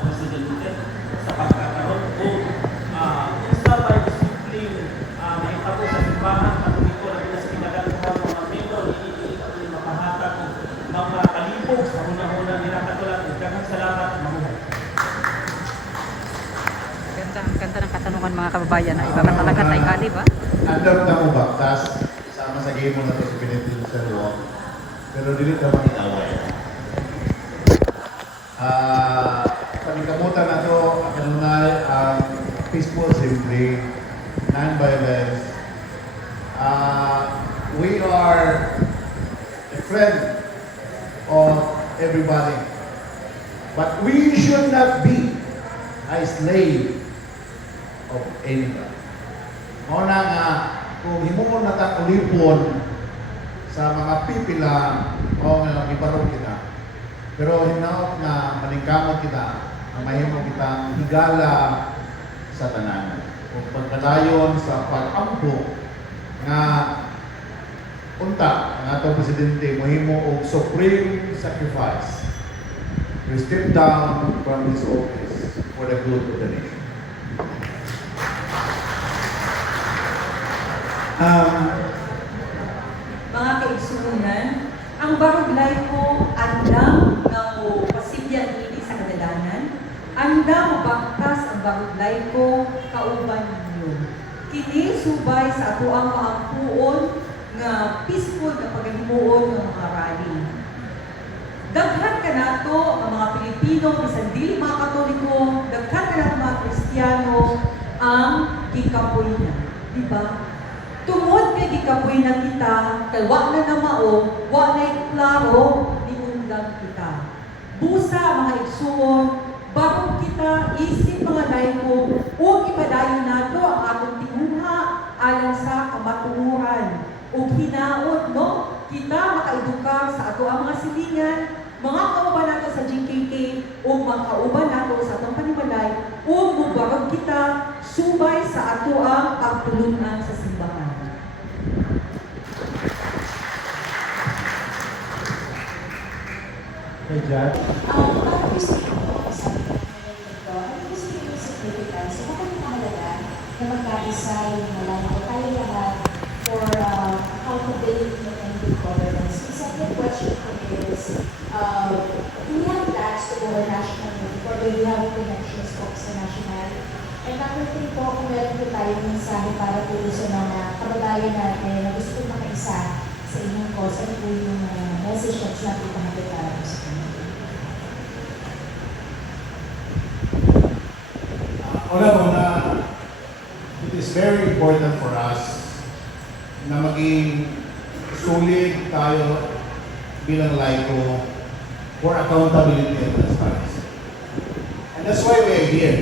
Presidente sa pagkakaroon kung isa ba yung simpleng mahitabo sa simbahan at ito na pinaspinagan ko ang mga membro ni mapahatag ng mga kalibog sa una-una nila katulad. Daghang salamat, mamuhay. Ganda ng katanungan mga kababayan na iba ba talaga tayo kali ba? Andam na mo baktas, sama sa game mo na to sa pinitin sa luwag. Pero dili ka makitaway. Panikamutan na to, kanunay ang peaceful assembly, non-violence. We are a friend of everybody. But we should not be a slave of anybody. Mauna nga, kung himuon na ta ulipon sa mga pipila, o nga lang ibarong kita. Pero hinaot na maningkamot kita, ang mahimo kitang higala sa tanan. Kung pagkadayon sa pag-ampo nga unta, ang atong presidente, mahimo og supreme sacrifice to step down from his office for the good of the nation. Mga kaigsunan, ang baruglay ko andam nga mo pasibyan ini sa kadalanan, andam baktas ang baruglay ko kauban ninyo. Kini subay sa ato ang maampuon nga peaceful na paghimuon ng mga rally. Daghan ka nato ang mga Pilipino, bisan dili mga Katoliko, daghan ka nato mga Kristiyano ang gikapoy na, di ba? Tungod kay gikapoy na kita, kay wa na namao, wa na klaro, niundang kita. Busa mga igsuon, bago kita isip mga layko, o ipadayon nato ang atong tinguha alang sa kamatuoran. O hinaot, no? Kita makaedukar sa ato ang mga silingan, mga kauban nato sa GKK, o mga kauban nato sa atong panimalay, o mubarog kita subay sa ato ang pagtulunan sa simbahan. Hey, Jack. Bago gusto ko sabi ko ito, ano gusto ko yung significance? So, bakit mahalaga na magkaisa yung malayo tayo lahat for accountability and good governance? The second question ko is, we have plans to go national or do we have connections po sa national? And number three po, kung meron po tayong mensahe para po sa mga kababayan natin na gusto ko makaisa sa inyong cause, ano po yung messages na po para po sa kanila? Una, it is very important for us na maging sulit tayo bilang laiko for accountability and transparency. And that's why we are here.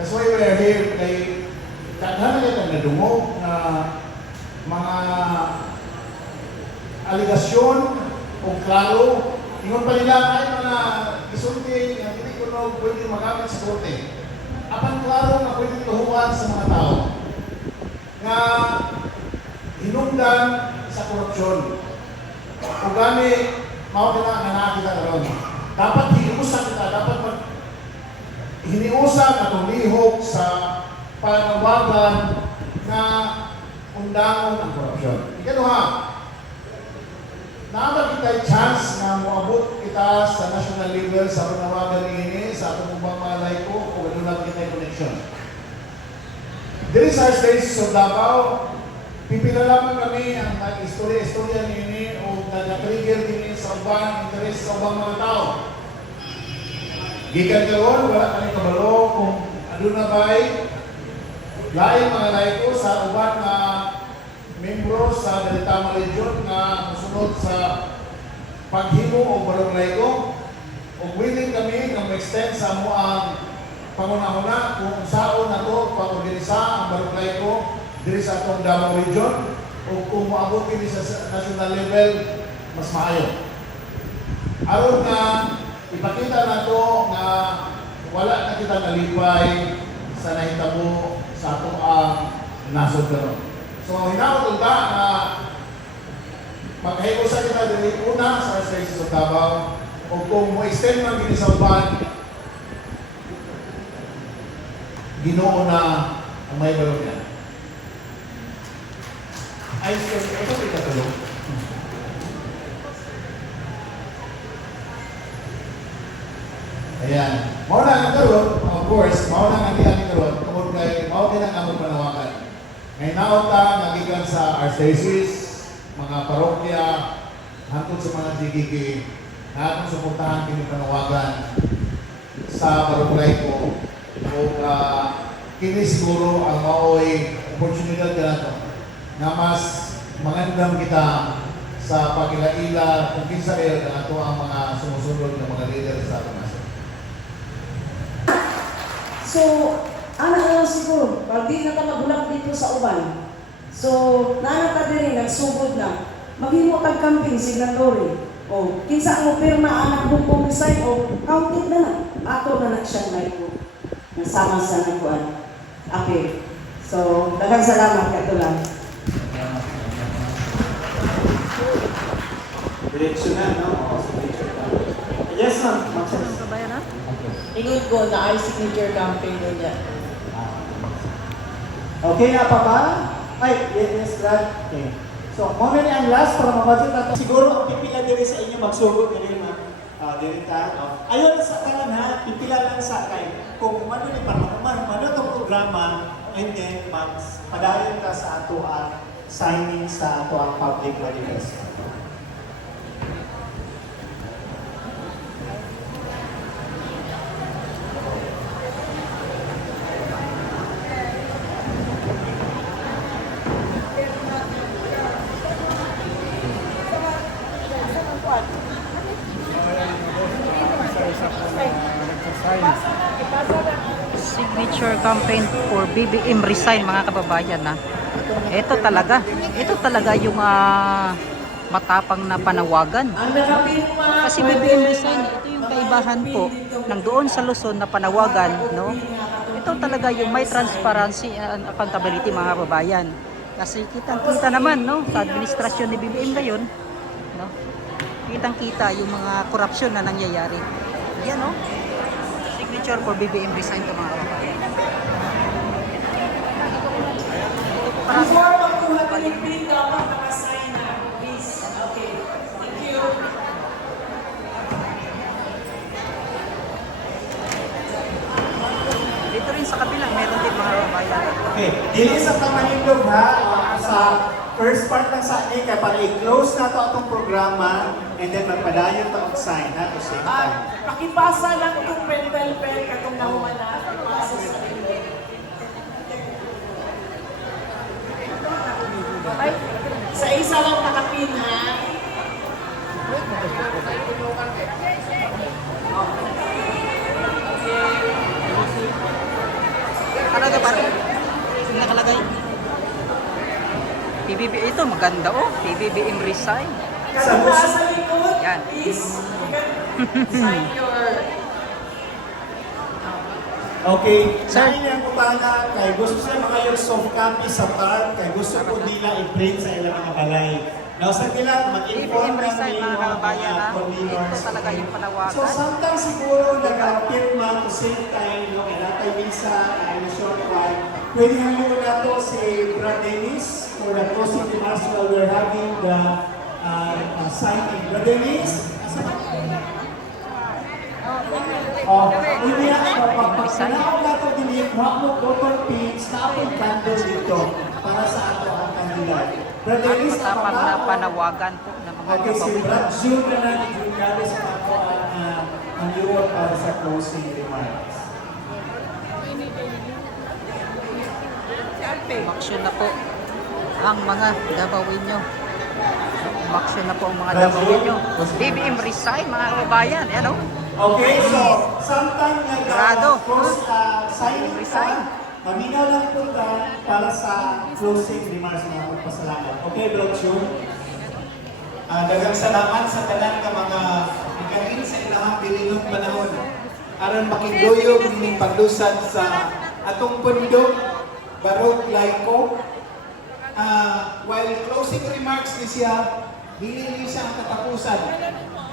That's why we are here kay kadhan na itong nadungog na mga aligasyon o klaro, ingon pa nila ay mga isulti nga hindi ko no pwede magamit sa korte. Apan klaro na pwede tuhuan sa mga tao nga hinungdan sa korupsyon. O gani, mao na nga nakakita karon. Dapat hiusa kita, dapat hiniusa atong lihok sa panawagan na undangon ang korupsyon. Ikaduha, naman kita chance na moabot kita sa national level sa panawagan ini sa atong ubang mga laiko o wala lang kita connection. Diri sa states of Davao, pipila lamang kami ang istorya nini o nag-trigger din sa ubang interes sa ubang mga tao. Gikan karon wala kami kabalo kung aduna bay lain mga laiko sa uban na membro sa Dalitama Region na musunod sa paghimo o barong laiko o willing kami na ma-extend sa mo ang pangunahuna kung saan na to pag-organisa ang barong laiko diri sa atong Davao Region o kung maabot kini sa national level mas maayo. Aron na ipakita na to na wala na kita nalipay sa nahitabo sa atong nasod karon. So, hinawag ta na maghahimusa kita dili una sa States of Davao o kung mo extend man din sa uban, Ginoo na ang may balon niya. Ay, ito ay katulong. Ayan. Mao na ang karon, of course, mao na ang ilang karon, tungod kay mao din ang among panawagan. Ngay naot ta nagikan sa archdiocese, mga parokya, hangtod sa mga GKK, na atong suportahan kini panawagan sa barangay ko. O kini siguro ang mao'y oportunidad nato na mas mangandam kita sa pagkilaila kung kinsa kayo na ato ang mga sumusunod na mga leader sa ating nasa. So, ana nga siguro, pag di na ka nabulak dito sa uban. So, naana ka din nagsugod na. Maghimo kag camping signatory. O, kinsa ang pirma anak bukong sign o counted na na. Ato na siyang naiko. Nasama sa nagkuan. Okay. So, daghang salamat katulang. Diretso na, no? Yes, ma'am. Mga kababayan, ha? Ingod ko na ay signature campaign niya. Okay na pa ba? Ay, yes, Brad. Okay. So, mo na ang last para mabudget na to. Siguro ang pipila diri sa inyo magsugod diri ma'am. Diri ta. Ayon sa tanan ha, pipila lang sa kay kung ano ni parang ano tong programa and then padayon ka sa ato ang signing sa ato ang public manifesto. Signature campaign for BBM resign, mga kababayan, ha? Ito talaga yung matapang na panawagan. Kasi BBM resign, ito yung kaibahan po ng doon sa Luzon na panawagan, no? Ito talaga yung may transparency and accountability, mga kababayan. Kasi kitang-kita naman, no, sa administrasyon ni BBM ngayon, no? Kitang-kita yung mga korupsyon na nangyayari. Yan, no? Signature for BBM resign to, mga kababayan. Before magkuha ka ng print, dapat nakasign na. Please. Okay. Thank you. Dito rin sa kabilang, meron din, mga kababayan. Okay. Dili sa tamanindog ha, sa first part lang sa akin, kaya para i-close na to atong programa and then magpadayon to og-sign ha, to same time. Pakipasa lang itong pen katong nahuman na. Pakipasa sa ay, sa isa lang nakapin ha. Ano ka parang nakalagay? PBB, ito maganda, oh. PBBM resign. Katong sa likod Yan. is sign your Okay, sa inyo ang putana, kay gusto sa mga yung soft copy sa card, kay gusto po nila i-print sa ilang mga balay. Now, sa nila, mag-inform BBM na resign, ng mga kababayan, ha? conveners. Ito talaga yung panawagan. So, sometimes siguro nag-pirma to same time, no, kaya natay visa, kaya na short while. Pwede hanggang na to si Brad Dennis for the closing remarks while we're having the signing. Brad Dennis? Hindi na, pagkakalaw na ito din yung mo bottle pins na apong candle dito para sa ato ang kandidat. Brad At Dennis, matapang na panawagan po ng mga okay, si kababayan. Brad June na natin yung kami sa ato ang iwan para sa closing remarks. Umaksyon na po ang mga Davawin nyo. Umaksyon na po ang mga Davawin nyo. BBM resign, mga kababayan. Yan, oh. Okay, so sometime Grado. first signing Resign. maminaw lang po ta para sa closing remarks na pagpasalamat. Okay, Brad June? Daghang salamat sa tanan ka mga nagkain sa ilang bilinong panahon aron makiduyog ning paglusad sa atong pundok Barog Laico. While closing remarks ni siya, dili siya ang katapusan.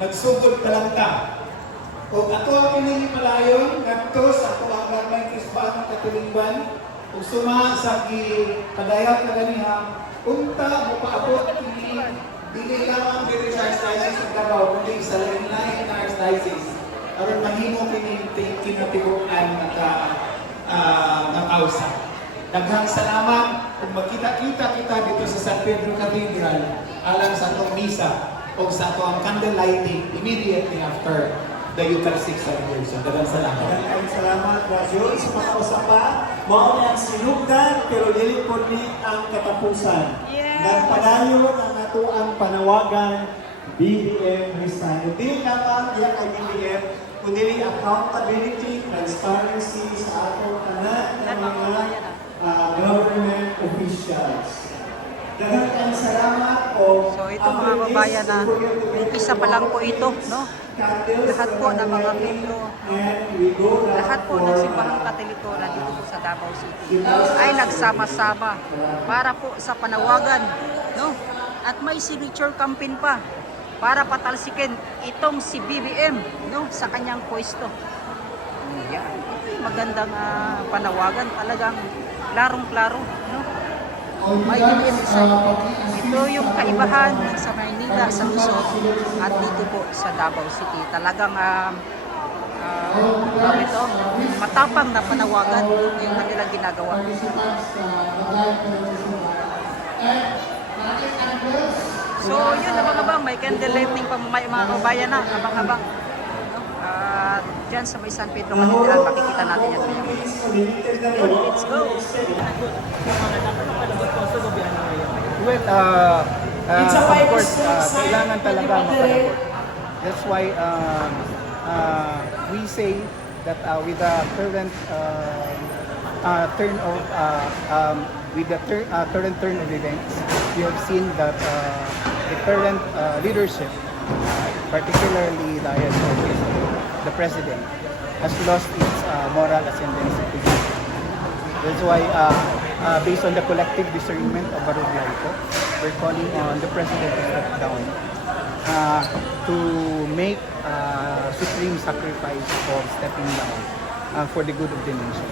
nagsugod pa lang ta. O ato ang pinili palayon, nagto sa ato ang Garmay Krisbaan Katulingban, o suma sa kadayat na ganihang, unta mo paabot dili lamang dili sa Archdiocese ng Davao, kundi sa lain-lain na Archdiocese. Aron mahimo kinatibukan na kausa. Daghang salamat kung magkita-kita kita dito sa San Pedro Cathedral alang sa atong misa o sa atong candle lighting immediately after the Eucharistic celebration. Daghang salamat. Maraming salamat, Radyo. Sa pag-usapa, mao ang sinugdan, pero dili po ni ang katapusan. Nagpadayon ang ato ang panawagan, BBM Resign. Hindi lamang yan ang BBM, kundi accountability, transparency sa atong tanan ng mga government officials. Daghang salamat po. So ito mga kababayan na isa pa lang po ito, no? Lahat po ng mga membro, lahat po ng simbahang Katoliko na dito po sa Davao City ay nagsama-sama para po sa panawagan, no? At may signature campaign pa para patalsikin itong si BBM, no, sa kanyang pwesto. Yan, magandang panawagan, talagang klarong-klaro, no? May BBM design. Ito yung kaibahan sa Maynila, sa Luzon, at dito po sa Davao City. Talagang ito, matapang na panawagan yung kanilang ginagawa. So yun, abang-abang, may candle lighting pa mga kabayan na, abang-abang. At dyan sa may San Pedro Cathedral, makikita natin yan. Let's go! Well, of course, kailangan talaga mapanagot. That's why we say that with the current current turn of events, we have seen that the current leadership, particularly the president, has lost its moral ascendancy. That's why, based on the collective discernment of Barangay, we're calling on the president to step down to make supreme sacrifice for stepping down for the good of the nation.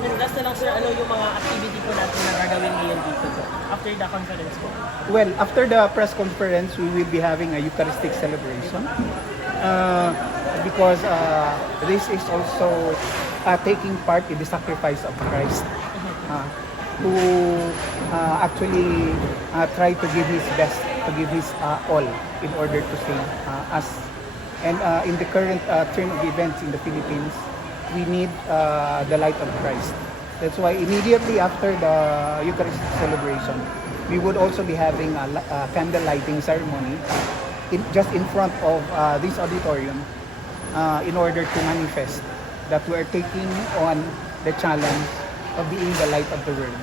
Last na lang sir, ano yung mga activity po natin na gagawin ngayon dito sir, after the conference po? Well, after the press conference, we will be having a Eucharistic celebration because this is also taking part in the sacrifice of Christ, who actually tried to give his best, to give his all in order to save us. And in the current turn of events in the Philippines, we need the light of Christ. That's why immediately after the Eucharistic celebration, we would also be having a candle lighting ceremony just in front of this auditorium in order to manifest that we are taking on the challenge of being the light of the world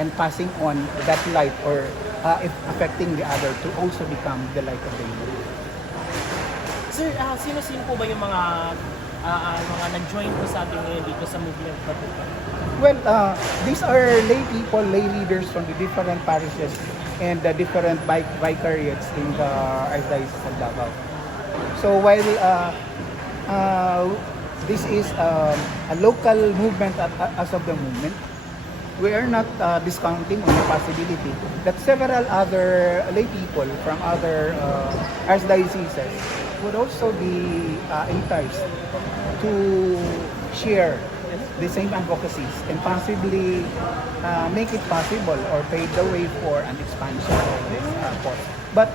and passing on that light, or if affecting the other, to also become the light of the world. Sir, sino-sino po ba yung mga nag-join po sa atin ngayon dito sa movement pa po? Well, these are lay people, lay leaders from the different parishes and the different vicariates in the Archdiocese of Davao. So while this is a local movement as of the moment, we are not discounting on the possibility that several other lay people from other archdioceses would also be enticed to share the same advocacies and possibly make it possible or pave the way for an expansion of this cause. But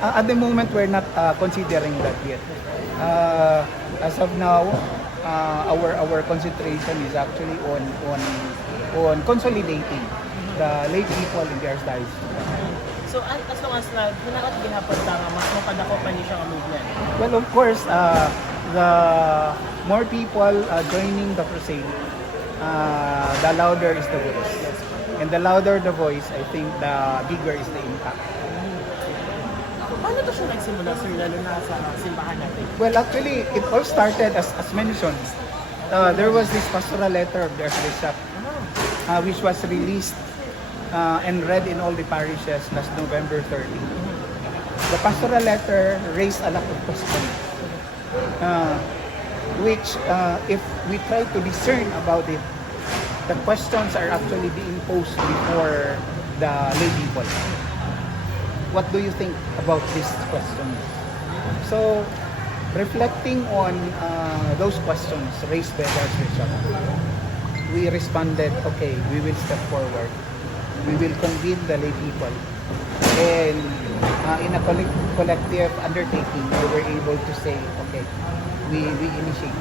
at the moment, we're not considering that yet. As of now, our concentration is actually on consolidating the lay people in the archdiocese. So as long as na hinaot gihapon ta nga mas makadako pa ni siya nga movement. Well, of course, the more people joining the crusade, the louder is the voice. And the louder the voice, I think the bigger is the impact. Paano to siya nagsimula sir, lalo na sa simbahan natin? Well, actually, it all started as mentioned. There was this pastoral letter of the Archbishop, which was released and read in all the parishes last November 30. the pastoral letter raised a lot of questions, which if we try to discern about it, the questions are actually being posed before the lay people. What do you think about these questions? So, reflecting on those questions raised by the Archbishop, we responded, okay, we will step forward. We will convene the lay people. And in a collective undertaking, we were able to say, okay, we initiate